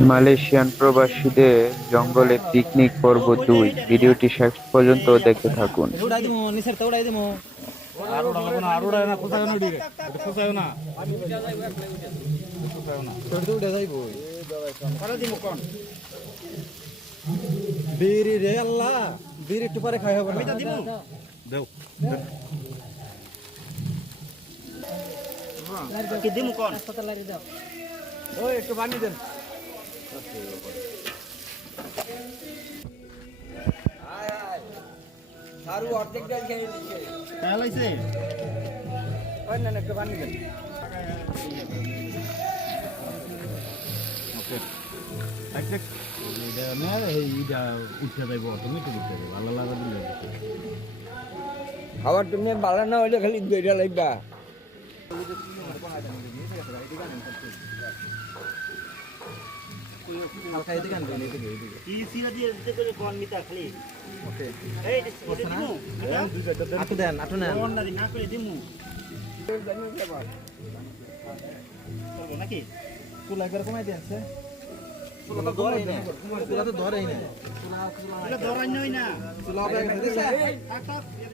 Malaysian প্রবাসীদের জঙ্গলে picnic পর্ব ২। ভিডিওটি শেষ পর্যন্ত দেখতে থাকুন। বিড়ি রে আল্লাহ বিড়ি একটু পরে খাই হবে না দেও কি দিমু কোন ওই একটু পানি দেন আয় আয় সারু অর্ধেক ডাল খেয়ে নিচ্ছে কাল আইছে ওই না একটু পানি দেন ওকে আচ্ছা এটা না এইটা উঠে যাইব অটোমেটিক উঠে যাবে ভালো লাগা দিলে খাবার তুমি ভালো না হইলে খালি দুইটা লাগবা হালকা এদিকে আনবেন এদিকে এই সিরা দিয়ে দিতে করে কোন মিটা খালি ওকে এই দিমু আটু দেন আটু না কোন না করে দিমু বলো নাকি তুলা একবার কমাই দিয়েছে তুলা তো ধরেই না তুলা তো ধরেই না তুলা ধরাই নই না তুলা